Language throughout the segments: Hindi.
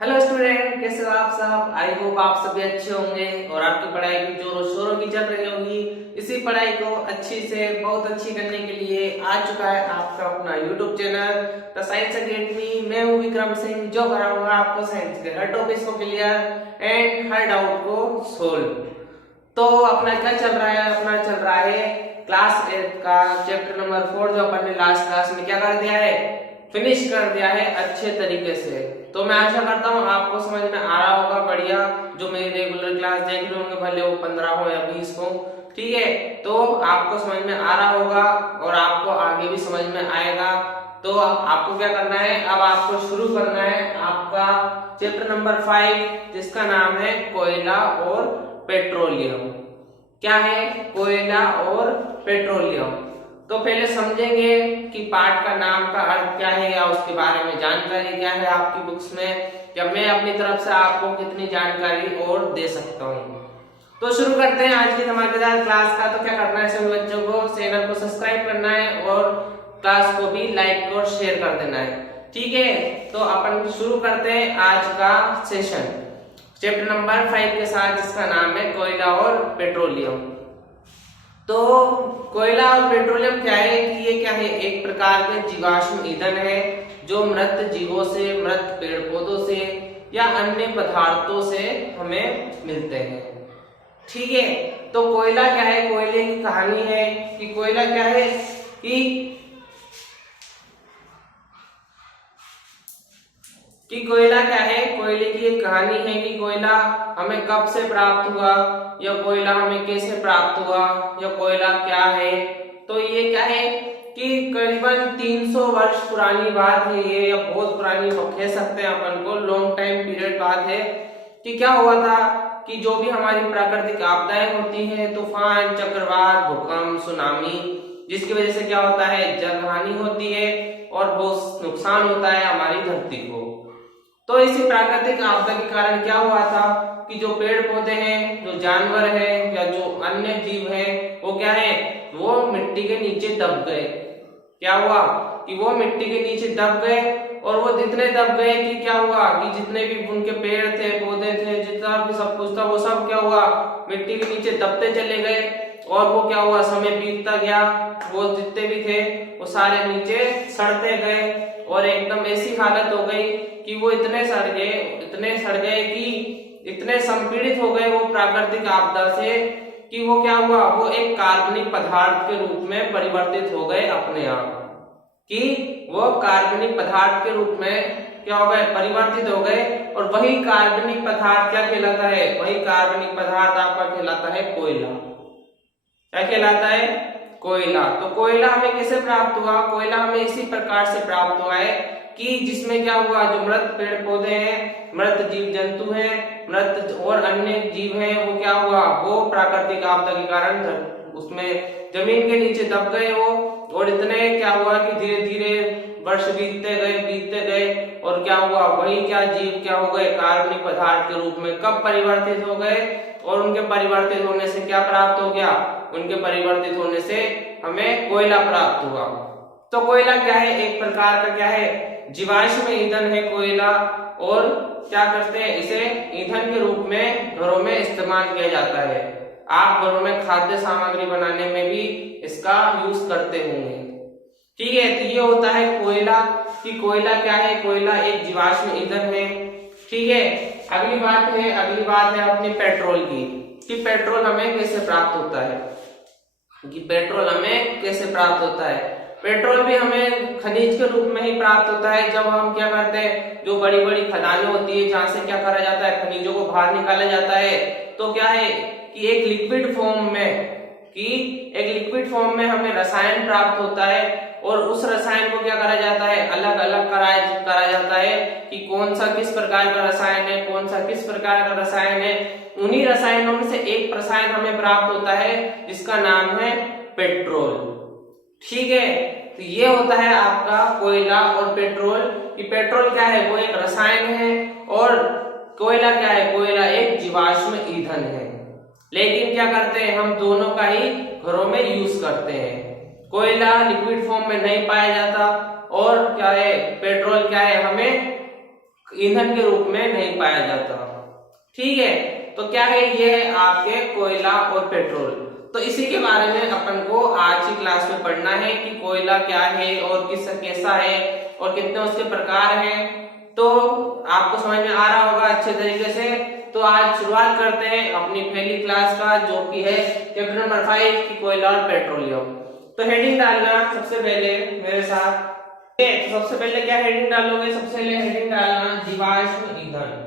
हेलो स्टूडेंट, कैसे हो आप सब। आई होप आप सभी अच्छे होंगे और आपकी पढ़ाई भी जोरों शोरों की चल रही होगी। इसी पढ़ाई को अच्छी से बहुत अच्छी करने के लिए आ चुका है आपका अपना YouTube channel the science academy. मैं हूं विक्रम सिंह, जो कराऊंगा आपको साइंस के हर टॉपिक्स को क्लियर एंड हर डाउट को सोल्व। तो अपना क्या चल रहा है, अपना चल रहा है क्लास 8 का चैप्टर नंबर 4, जो अपन ने लास्ट क्लास में क्या कर दिया है, फिनिश कर दिया है अच्छे तरीके से। तो मैं आशा करता हूँ आपको समझ में आ रहा होगा बढ़िया। जो मेरी रेगुलर क्लास देख रहे होंगे, भले वो 15 हो या 20 हो, ठीक है, तो आपको समझ में आ रहा होगा और आपको आगे भी समझ में आएगा। तो आपको क्या करना है, अब आपको शुरू करना है आपका चैप्टर नंबर 5, जिसका नाम है कोयला और पेट्रोलियम। क्या है, कोयला और पेट्रोलियम। तो पहले समझेंगे कि पाठ का नाम का अर्थ क्या है या उसके बारे में जानकारी क्या है आपकी बुक्स में, या मैं अपनी तरफ से आपको कितनी जानकारी और दे सकता हूँ। तो शुरू करते हैं आज की धमाकेदार क्लास का। तो क्या करना है, सभी बच्चों को चैनल को सब्सक्राइब करना है और क्लास को भी लाइक और शेयर कर देना है, ठीक है। तो अपन शुरू करते हैं आज का सेशन चैप्टर नंबर 5 के साथ, जिसका नाम है कोयला और पेट्रोलियम। तो कोयला और पेट्रोलियम क्या है कि ये क्या है, एक प्रकार के जीवाश्म ईंधन है जो मृत जीवों से, मृत पेड़ पौधों से या अन्य पदार्थों से हमें मिलते हैं, ठीक है। तो कोयला क्या है, कोयले की कहानी है कि कोयला क्या है कि कोयला क्या है, कोयले की एक कहानी है कि कोयला हमें कब से प्राप्त हुआ, या कोयला हमें कैसे प्राप्त हुआ, या कोयला क्या है। तो ये क्या है कि करीबन 300 वर्ष पुरानी बात है ये, या बहुत पुरानी कह सकते हैं अपन को, लॉन्ग टाइम पीरियड बात है कि क्या हुआ था कि जो भी हमारी प्राकृतिक आपदाएं होती हैं, तूफान, चक्रवात, भूकंप, सुनामी, जिसकी वजह से क्या होता है, जन हानि होती है और बहुत नुकसान होता है हमारी धरती को। तो इसी प्राकृतिक आपदा के कारण क्या हुआ था कि जो पेड़ पौधे हैं, जो जानवर हैं या जो अन्य जीव हैं, वो क्या है, वो मिट्टी के नीचे दब गए। क्या हुआ कि वो मिट्टी के नीचे दब गए, और वो इतने दब गए कि क्या हुआ कि जितने भी उनके पेड़ थे, पौधे थे, जितना भी सब कुछ था, वो सब क्या हुआ, मिट्टी के नीचे दबते चले गए। और वो क्या हुआ, समय बीतता गया, वो जितने भी थे वो सारे नीचे सड़ते गए, और एकदम ऐसी हालत हो गई कि वो इतने सड़ गए कि इतने संपीड़ित हो गए वो प्राकृतिक आपदा से कि वो क्या हुआ, वो एक कार्बनिक पदार्थ के रूप में परिवर्तित हो गए अपने आप, कि वो कार्बनिक पदार्थ के रूप में क्या हो गए, परिवर्तित हो गए। और वही कार्बनिक पदार्थ क्या कहलाता है, वही कार्बनिक पदार्थ आपका कहलाता है कोयला। क्या कहलाता है, कोयला। तो कोयला हमें कैसे प्राप्त हुआ, कोयला हमें इसी प्रकार से प्राप्त हुआ है कि जिसमें क्या हुआ, जो मृत पेड़ पौधे हैं, मृत जीव जंतु हैं, मृत और अन्य जीव हैं, वो क्या हुआ, वो प्राकृतिक आपदा के कारण उसमें जमीन के नीचे दब गए वो। और इतने क्या हुआ कि धीरे धीरे वर्ष बीतते गए, और क्या हुआ, वही क्या जीव क्या हो गए, कार्बनिक पदार्थ के रूप में कब परिवर्तित हो गए। और उनके परिवर्तित होने से क्या प्राप्त हो गया, उनके परिवर्तित होने से हमें कोयला प्राप्त हुआ। तो कोयला क्या है, एक प्रकार का क्या है, जीवाश्म ईंधन है कोयला। और क्या करते हैं, इसे ईंधन के रूप में घरों में इस्तेमाल किया जाता है। आप घरों में खाद्य सामग्री बनाने में भी इसका यूज करते होंगे, ठीक है। तो ये होता है कोयला, कि कोयला क्या है, कोयला एक जीवाश्म ईंधन है, ठीक है। अगली बात है अपनी पेट्रोल की, कि पेट्रोल हमें कैसे प्राप्त होता है, पेट्रोल भी हमें खनिज के रूप में ही प्राप्त होता है। जब हम क्या करते हैं, जो बड़ी बड़ी खदानें होती है जहां से क्या करा जाता है, खनिजों को बाहर निकाला जाता है, तो क्या है कि एक लिक्विड फॉर्म में हमें रसायन प्राप्त होता है। और उस रसायन को क्या करा जाता है, अलग अलग करा जाता है कि कौन सा किस प्रकार का रसायन है, कौन सा किस प्रकार का रसायन है। उन्हीं रसायनों में से एक रसायन हमें प्राप्त होता है जिसका नाम है पेट्रोल, ठीक है। तो ये होता है आपका कोयला और पेट्रोल। कि पेट्रोल क्या है, वो एक रसायन है, और कोयला क्या है, कोयला एक जीवाश्म ईंधन है। लेकिन क्या करते हैं, हम दोनों का ही घरों में यूज करते हैं। कोयला लिक्विड फॉर्म में नहीं पाया जाता, और क्या है, पेट्रोल क्या है, हमें ईंधन के रूप में नहीं पाया जाता। ठीक है, तो क्या है, ये है आपके कोयला और पेट्रोल। तो इसी के बारे में अपन को आज की क्लास में पढ़ना है कि कोयला क्या है और कैसा है और कितने उसके प्रकार हैं। तो आपको समझ में आ रहा होगा अच्छे तरीके से। तो आज शुरुआत करते हैं अपनी पहली क्लास का, जो कि है चैप्टर नंबर 5 की कोयला और पेट्रोलियम। तो हेडिंग डालना सबसे पहले मेरे साथ। तो सबसे पहले क्या हेडिंग डालोगे, सबसे पहले हेडिंग डालना जीवाश्म ईंधन।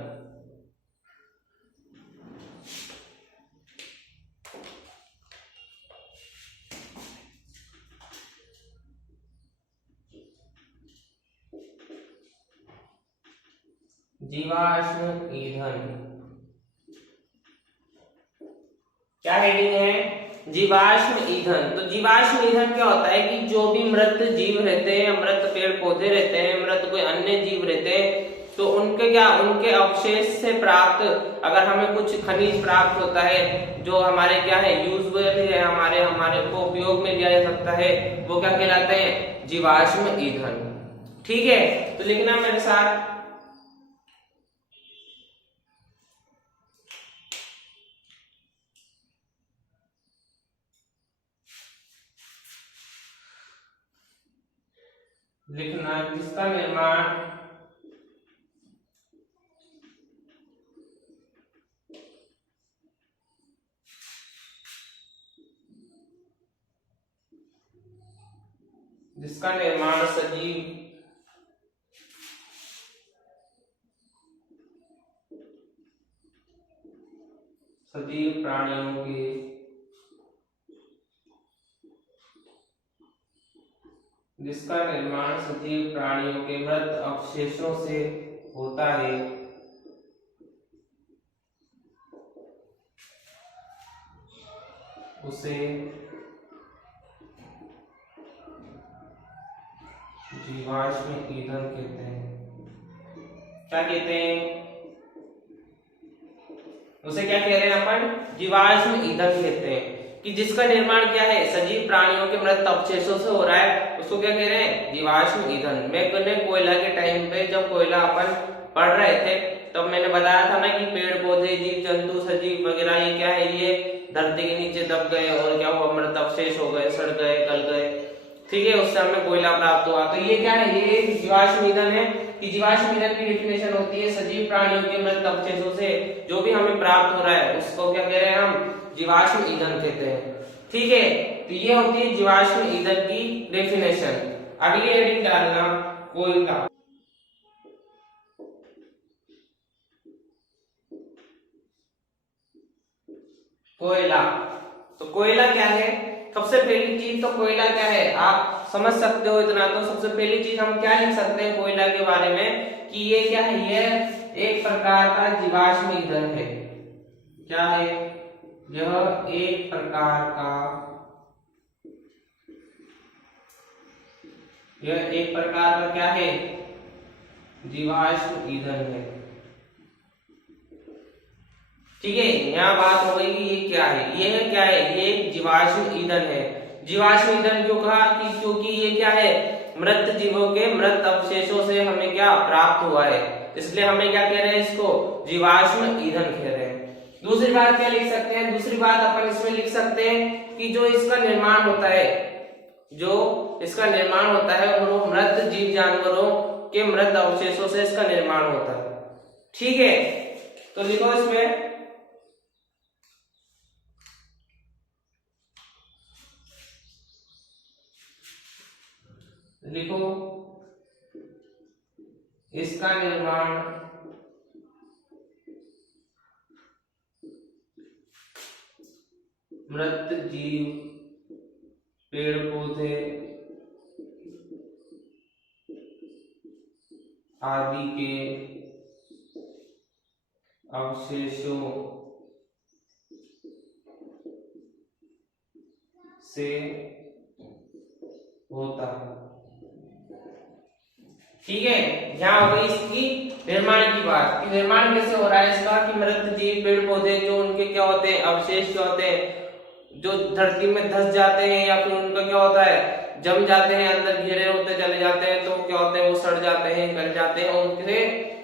जीवाश्म ईंधन क्या हेडिंग है, जीवाश्म ईंधन। तो जीवाश्म ईंधन क्या होता है कि जो भी मृत जीव रहते हैं, मृत पेड़ पौधे रहते हैं, मृत कोई अन्य जीव रहते हैं, तो उनके अवशेष से प्राप्त अगर हमें कुछ खनिज प्राप्त होता है जो हमारे क्या है यूजफुल है, हमारे को उपयोग में लिया जा सकता है, वो क्या कहलाते हैं, जीवाश्म ईंधन। ठीक है, तो लिखना मेरे साथ। लिखना जिसका निर्माण सजीव प्राणियों के मृत अवशेषों से होता है, उसे जीवाश्म ईंधन कहते हैं। क्या कहते हैं, उसे क्या कह रहे हैं अपन, जीवाश्म ईंधन कहते हैं। कि जिसका निर्माण क्या है, सजीव प्राणियों के मृत अवशेषों से हो रहा है, उसको क्या कह रहे हैं, जीवाश्म ईंधन। मैं कोयला के टाइम पे जब कोयला अपन पढ़ रहे थे तब मैंने बताया था ना कि पेड़ पौधे, जीव जंतु, सजीव वगैरह ये क्या है, ये धरती के नीचे दब गए और क्या हुआ, मृत अवशेष हो गए, सड़ गए, गल गए। ठीक है, उससे हमें कोयला प्राप्त हुआ। तो ये क्या है, ये जीवाश्म ईंधन है। कि जीवाश्म ईंधन की डेफिनेशन होती है सजीव प्राणियों के मृत अवशेषों से जो भी हमें प्राप्त हो रहा है उसको क्या कह रहे हैं, हम जीवाश्म ईंधन कहते हैं। ठीक है, तो ये होती है जीवाश्म ईंधन की डेफिनेशन। अगली हेडिंग डालना कोयला। कोयला, तो कोयला क्या है, सबसे पहली चीज तो कोयला क्या है आप समझ सकते हो इतना। तो सबसे पहली चीज हम क्या लिख सकते हैं कोयला के बारे में कि ये क्या है, ये एक प्रकार का जीवाश्म ईंधन है। क्या है, यह एक प्रकार का क्या है, जीवाश्म ईंधन है। ठीक है, यहाँ बात हो गई कि ये क्या है, ये क्या है, ये एक जीवाश्म ईंधन है। जीवाश्म ईंधन क्यों कहा, कि क्योंकि ये क्या है, मृत जीवों के मृत अवशेषों से हमें क्या प्राप्त हुआ है, इसलिए हमें क्या कह रहे हैं, इसको जीवाश्म ईंधन कह रहे हैं। दूसरी बात क्या लिख सकते हैं, दूसरी बात अपन इसमें लिख सकते हैं कि जो इसका निर्माण होता है, वो मृत जीव जानवरों के मृत अवशेषों से इसका निर्माण होता है। ठीक है, तो लिखो इसमें, लिखो इसका निर्माण मृत जीव, पेड़ पौधे आदि के अवशेषों से होता है। ठीक है, यहाँ हो गई इसकी निर्माण की बात कि निर्माण कैसे हो रहा है इसका, कि मृत जीव, पेड़ पौधे जो उनके क्या होते हैं, अवशेष क्या होते हैं, जो धरती में धस जाते हैं या फिर उनका क्या होता है, जम जाते हैं, अंदर घेरे होते चले जाते हैं, तो क्या होते हैं, वो सड़ जाते हैं, गल जाते हैं, उनसे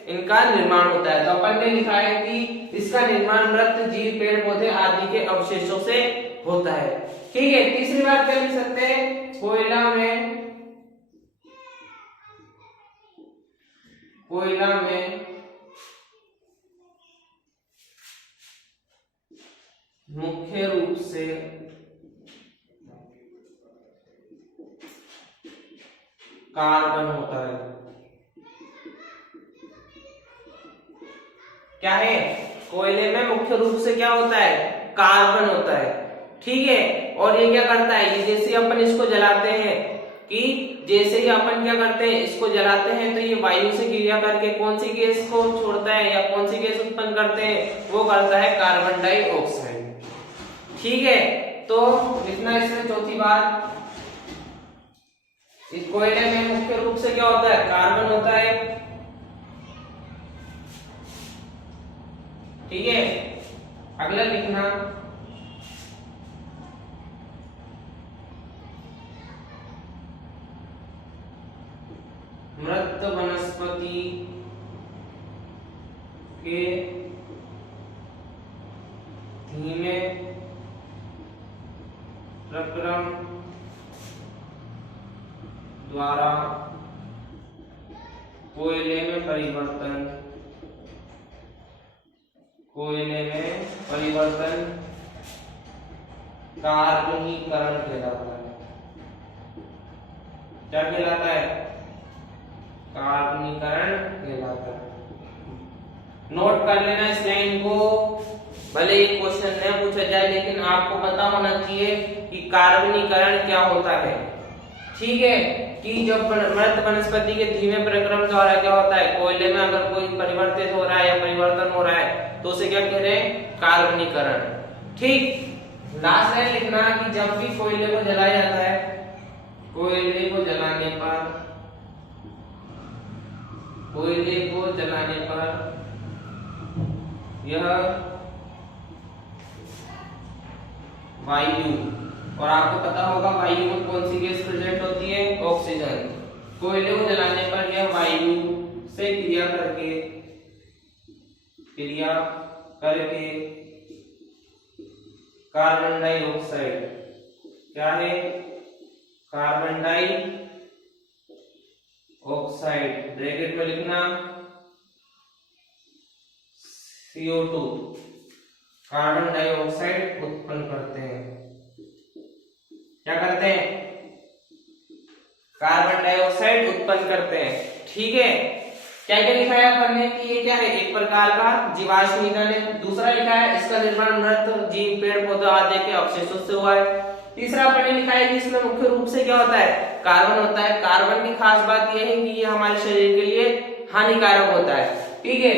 इनका निर्माण होता है। तो अपन ने लिखा है कि इसका निर्माण मृत जीव पेड़ पौधे आदि के अवशेषों से होता है। ठीक है, तीसरी बात क्या लिख सकते हैं, कोयला में मुख्य रूप से कार्बन होता है। क्या है, कोयले में मुख्य रूप से क्या होता है, कार्बन होता है। ठीक है, और ये क्या करता है, ये जैसे अपन इसको जलाते हैं कि जैसे ही अपन क्या करते हैं इसको जलाते हैं तो ये वायु से क्रिया करके कौन सी गैस को छोड़ता है या कौन सी गैस उत्पन्न करते हैं, वो करता है कार्बन डाइऑक्साइड। ठीक है, तो लिखना इसमें चौथी बात, इस कोयले में मुख्य रूप से क्या होता है, कार्बन होता है। ठीक है, अगला लिखना मृत वनस्पति के धीमे प्रक्रम द्वारा कोयले में परिवर्तन कार्बनीकरण कहलाता है। क्या कहलाता है, कार्बनीकरण कहलाता है। नोट कर लेना इस लाइन को, भले ही क्वेश्चन न पूछा जाए लेकिन आपको पता होना चाहिए कि कार्बनीकरण क्या होता है। ठीक है, कि जब मृत वनस्पति के धीमे प्रक्रम द्वारा क्या होता है, कोयले में अगर कोई परिवर्तित हो रहा है या परिवर्तन हो रहा है तो उसे क्या कह रहे हैं, कार्बनीकरण। ठीक, लास्ट लाइन लिखना कि जब भी कोयले को जलाया जाता है, कोयले को जलाने पर यह वायु, और आपको पता होगा वायु में कौन सी गैस प्रेजेंट होती है, ऑक्सीजन। कोयले को जलाने पर यह वायु से क्रिया करके कार्बन डाइऑक्साइड, क्या है, कार्बन डाइऑक्साइड, ब्रैकेट में लिखना CO2, कार्बन डाइऑक्साइड उत्पन्न करते हैं। क्या करते हैं, कार्बन डाइऑक्साइड उत्पन्न करते हैं। ठीक है, क्या क्या लिखा है अपन ने कि ये क्या है, एक प्रकार का जीवाश्म ईंधन है। दूसरा लिखा है इसका निर्माण मृत जीव पेड़ पौधे आदि के अवशेषों से हुआ है। तीसरा अपन ने लिखा है कि इसमें मुख्य रूप से क्या होता है, कार्बन होता है। कार्बन की खास बात यह है कि ये हमारे शरीर के लिए हानिकारक होता है। ठीक है,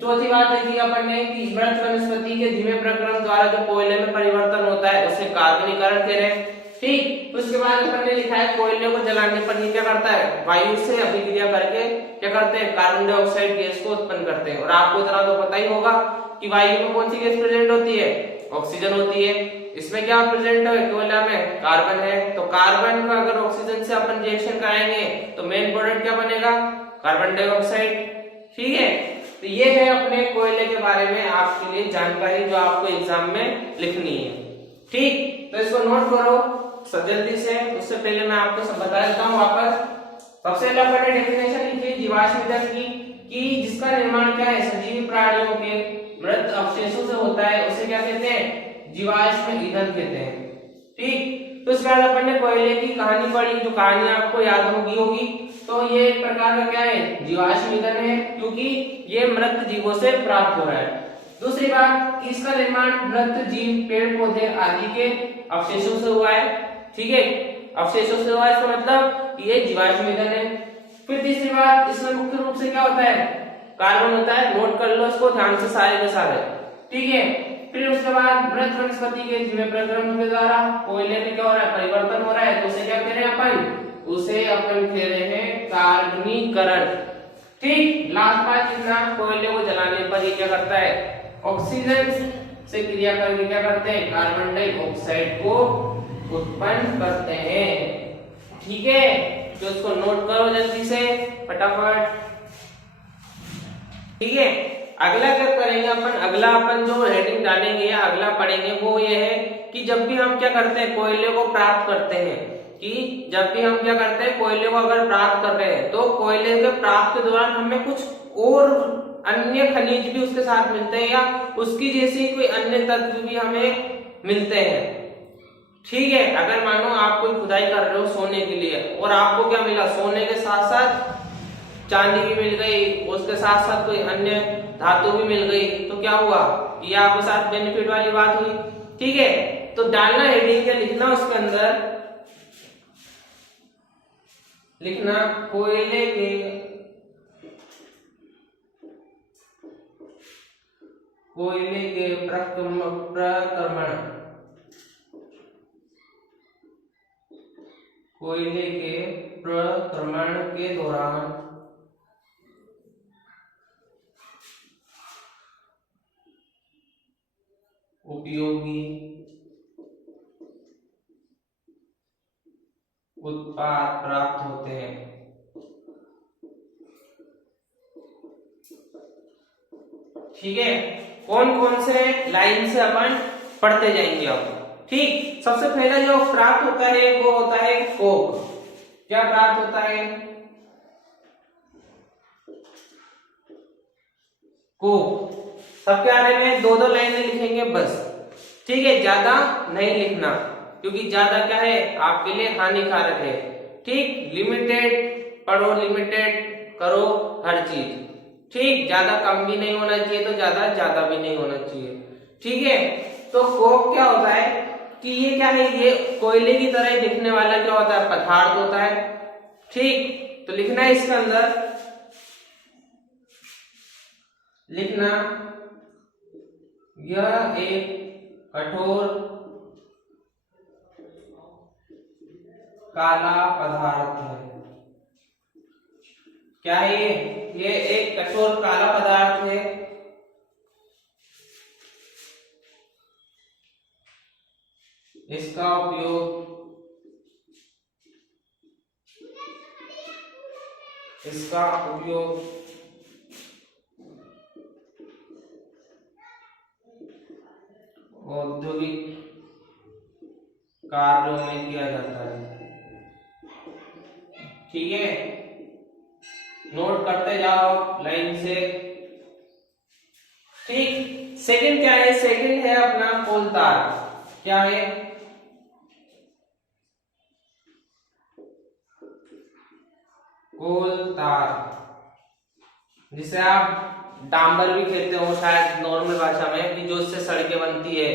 चौथी बात लिखी अपन ने कि मृत वनस्पति के धीमे प्रक्रम द्वारा जो कोयले में परिवर्तन होता है उसे कार्बनीकरण कह रहे हैं। ठीक, उसके बाद अपन ने लिखा है कोयले को जलाने पर ये क्या करता है, वायु से अभिक्रिया करके क्या करते हैं, कार्बन डाइऑक्साइड गैस को उत्पन्न करते हैं। और आपको इतना तो पता ही होगा कि वायु में कौन सी गैस प्रेजेंट होती है, ऑक्सीजन होती है। इसमें क्या प्रेजेंट है, कोयला में कार्बन है। तो कार्बन का अगर ऑक्सीजन से अपन रिएक्शन कराएंगे तो मेन प्रोडक्ट क्या बनेगा, कार्बन डाइऑक्साइड। ठीक है, तो ये है अपने कोयले के बारे में आपके लिए जानकारी जो आपको एग्जाम में लिखनी है। ठीक, तो इसको नोट करो जल्दी से। उससे पहले मैं आपको सब बता देता हूँ वापस। सबसे पहले अपन ने डेफिनेशन लिखी जीवाश्म ईंधन की, कि जिसका निर्माण क्या है, सजीव प्राणियों के मृत अवशेषों से होता है, उसे क्या कहते हैं, जीवाश्म ईंधन कहते हैं। ठीक, तो उसके बाद अपन ने कोयले की कहानी पढ़ी, जो कहानी आपको याद होगी। तो ये एक प्रकार का क्या है, जीवाश्म ईंधन है, क्योंकि ये मृत जीवों से प्राप्त हो रहा है। दूसरी बात, इसका निर्माण मृत जीव पेड़ पौधे आदि के अवशेषों से हुआ है। ठीक है, अवशेषों से हुआ है, इसका मतलब ये जीवाश्म ईंधन है। फिर तीसरी बात, इसमें मुख्य रूप से क्या होता है, कार्बन होता है। नोट कर लो इसको ध्यान से सारे के सारे। ठीक है, फिर उसके बाद मृत वनस्पति के धीमे प्रक्रम के द्वारा कोयले में क्या हो रहा है, परिवर्तन हो रहा है, तो उसे क्या कह रहे हैं अपन, उसे अपन कह रहे हैं कार्बनीकरण। ठीक, लास्ट बात लिखना, कोयले को जलाने पर ये क्या करता है, ऑक्सीजन से क्रिया करके क्या करते हैं, कार्बन डाइऑक्साइड को उत्पन्न करते हैं। ठीक है, तो इसको नोट करो जल्दी से फटाफट। ठीक है। अगला क्या करेंगे अपन, अगला अपन जो हेडिंग डालेंगे या अगला पढ़ेंगे वो ये है कि जब भी हम क्या करते हैं कोयले को प्राप्त करते हैं, कि जब भी हम क्या करते हैं कोयले को अगर प्राप्त कर रहे हैं तो कोयले के प्राप्त के दौरान हमें कुछ और अन्य खनिज भी उसके साथ मिलते हैं या उसकी जैसी कोई अन्य तत्व भी हमें मिलते हैं। ठीक है, अगर मानो आप कोई खुदाई कर रहे हो सोने के लिए और आपको क्या मिला, सोने के साथ साथ चांदी भी मिल गई, उसके साथ साथ कोई अन्य धातु भी मिल गई, तो क्या हुआ, ये आपके साथ बेनिफिट वाली बात हुई। ठीक है, तो डालना हेडिंग क्या लिखना, उसके अंदर लिखना कोयले के प्रक्रमण, कोयले के प्रक्रमण के दौरान उपयोगी उत्पाद प्राप्त होते हैं। ठीक है, कौन कौन से लाइन से अपन पढ़ते जाएंगे अब। ठीक, सबसे पहला जो प्राप्त होता है वो होता है कोक। क्या प्राप्त होता है, कोक। सब क्या रहे हैं, दो दो लाइनें लिखेंगे बस। ठीक है, ज्यादा नहीं लिखना क्योंकि ज्यादा क्या है आपके लिए हानिकारक है। ठीक, लिमिटेड पढ़ो, लिमिटेड करो हर चीज। ठीक, ज्यादा कम भी नहीं होना चाहिए तो ज्यादा भी नहीं होना चाहिए। ठीक है, तो कोक क्या होता है कि ये क्या है, ये कोयले की तरह दिखने वाला क्या होता है, पदार्थ होता है। ठीक, तो लिखना है इसके अंदर, लिखना यह एक कठोर काला पदार्थ है। क्या है ये एक कठोर काला पदार्थ है। इसका उपयोग औद्योगिक कार्यों में किया जाता है। ठीक है, नोट करते जाओ लाइन से। ठीक, सेकंड क्या है, सेकंड है अपना कोल तार। क्या है, कोल तार, जिसे आप डांबर भी कहते हो शायद नॉर्मल भाषा में, कि जो इससे सड़कें बनती है।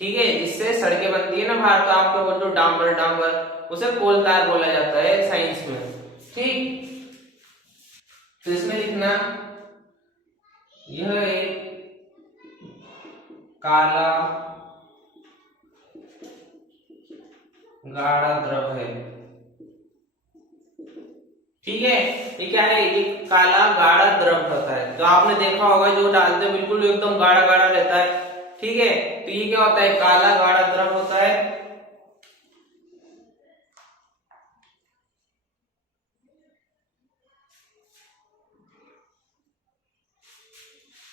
ठीक है, जिससे सड़कें बनती है ना बाहर, तो आपको वो जो डांबर उसे कोल तार बोला जाता है साइंस में। ठीक, तो इसमें लिखना यह एक काला गाढ़ा द्रव है। ठीक है, ये क्या है, ये काला गाढ़ा द्रव होता है, जो आपने देखा होगा जो डालते बिल्कुल एकदम गाढ़ा गाढ़ा रहता है। ठीक है, तो ये क्या होता है, काला गाढ़ा द्रव होता है।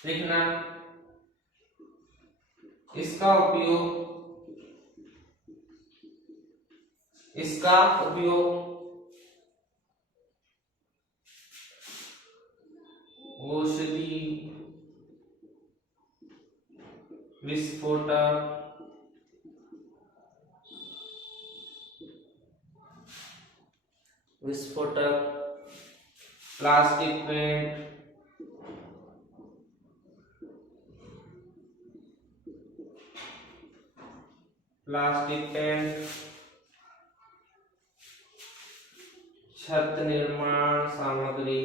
लिखना इसका उपयोग औषधि विस्फोटक प्लास्टिक पेंट, छत निर्माण सामग्री,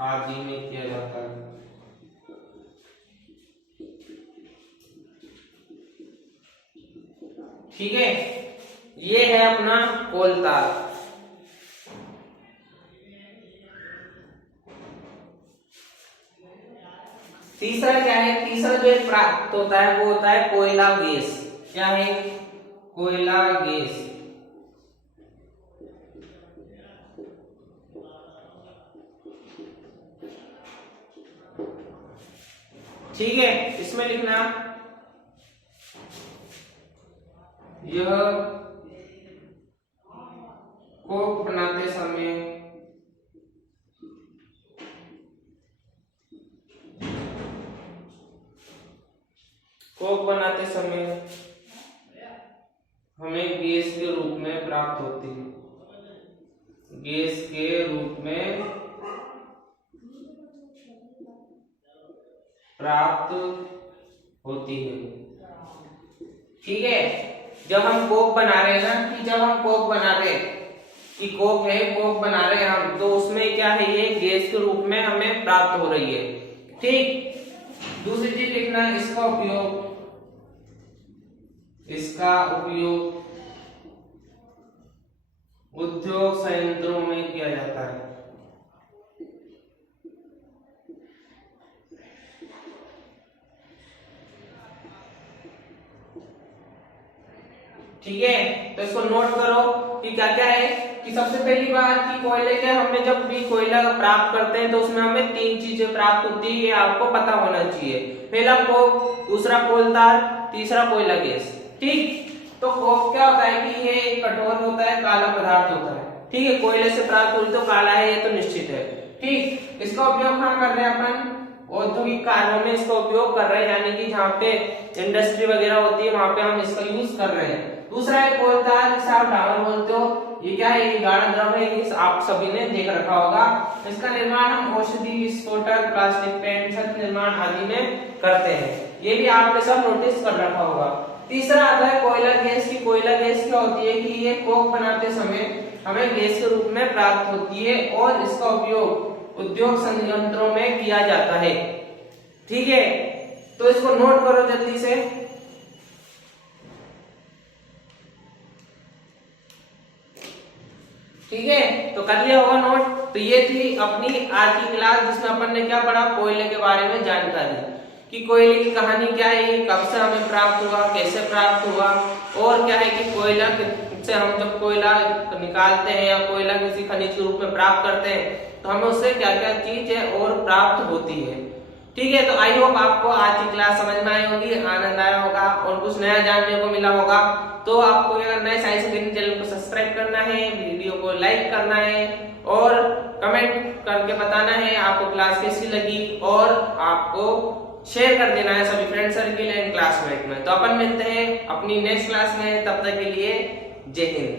आदि में किया जाता है। ठीक है, ये है अपना कोल तार। तीसरा क्या है, तीसरा जो प्राप्त होता है वो होता है कोयला गैस। क्या है? कोयला गैस। ठीक है, इसमें लिखना यह कोक बनाते समय हमें गैस के रूप में प्राप्त होती है। गैस के रूप में प्राप्त होती है। ठीक है, जब हम कोक बना रहे हैं ना, कि जब हम कोक बना रहे कि कोक है, कोक बना रहे हैं हम, तो उसमें क्या है, ये गैस के रूप में हमें प्राप्त हो रही है। ठीक, दूसरी चीज लिखना है इसका उपयोग उद्योग संयंत्रों में किया जाता है। ठीक है, तो इसको नोट करो कि क्या क्या है। कि सबसे पहली बात कि कोयले के हमें जब भी कोयला प्राप्त करते हैं तो उसमें हमें 3 चीजें प्राप्त होती है, ये आपको पता होना चाहिए। पहला कोक, दूसरा कोलतार, तीसरा कोयला गैस। ठीक, तो कोक क्या होता है कि ये एक कठोर होता है, काला पदार्थ होता है। ठीक है, कोयले से प्राप्त हुई तो काला है, ये तो निश्चित है। ठीक, इसका उपयोग कहाँ कर रहे हैं अपन? औद्योगिक कार्यों में इसका उपयोग कर रहे हैं, यानी कि जहाँ पे इंडस्ट्री वगैरह होती है वहां पे हम इसका यूज कर रहे हैं। दूसरा है कोलतार, जिसे आप डाबर बोलते हो। ये क्या है? ये गाढ़ा द्रव है, ये आप सभी ने देख रखा होगा। इसका निर्माण हम औषधि, विस्फोटक, प्लास्टिक पेंट, छत निर्माण आदि में करते हैं। ये भी आपने सब नोटिस कर रखा होगा। तीसरा आता है कोयला गैस। की कोयला गैस क्या होती है कि ये कोक बनाते समय हमें गैस के रूप में प्राप्त होती है और इसका उपयोग उद्योग संयंत्रों में किया जाता है। ठीक है, तो इसको नोट करो जल्दी से। ठीक है, तो कर लिया होगा नोट। तो ये थी अपनी आज की क्लास, जिसमें अपन ने क्या पढ़ा? कोयले के बारे में जानकारी, कि कोयले की कहानी क्या है, कब से हमें प्राप्त हुआ, कैसे प्राप्त हुआ, और क्या है कि कोयला से हम जब कोयला निकालते हैं या कोयला किसी खनिज के रूप में प्राप्त करते हैं तो हमें उससे क्या क्या चीज है और प्राप्त होती है। ठीक है, तो आई होप आपको आज की क्लास समझ में आई होगी, आनंद आया होगा और कुछ नया जानने को मिला होगा। तो आपको क्या करना है? साइंस अकेडमी चैनल को सब्सक्राइब करना है, वीडियो को लाइक करना है और कमेंट करके बताना है आपको क्लास कैसी लगी, और आपको शेयर कर देना है सभी फ्रेंड सर्किल एंड क्लासमेट में। तो अपन मिलते हैं अपनी नेक्स्ट क्लास में, तब तक के लिए जय हिंद।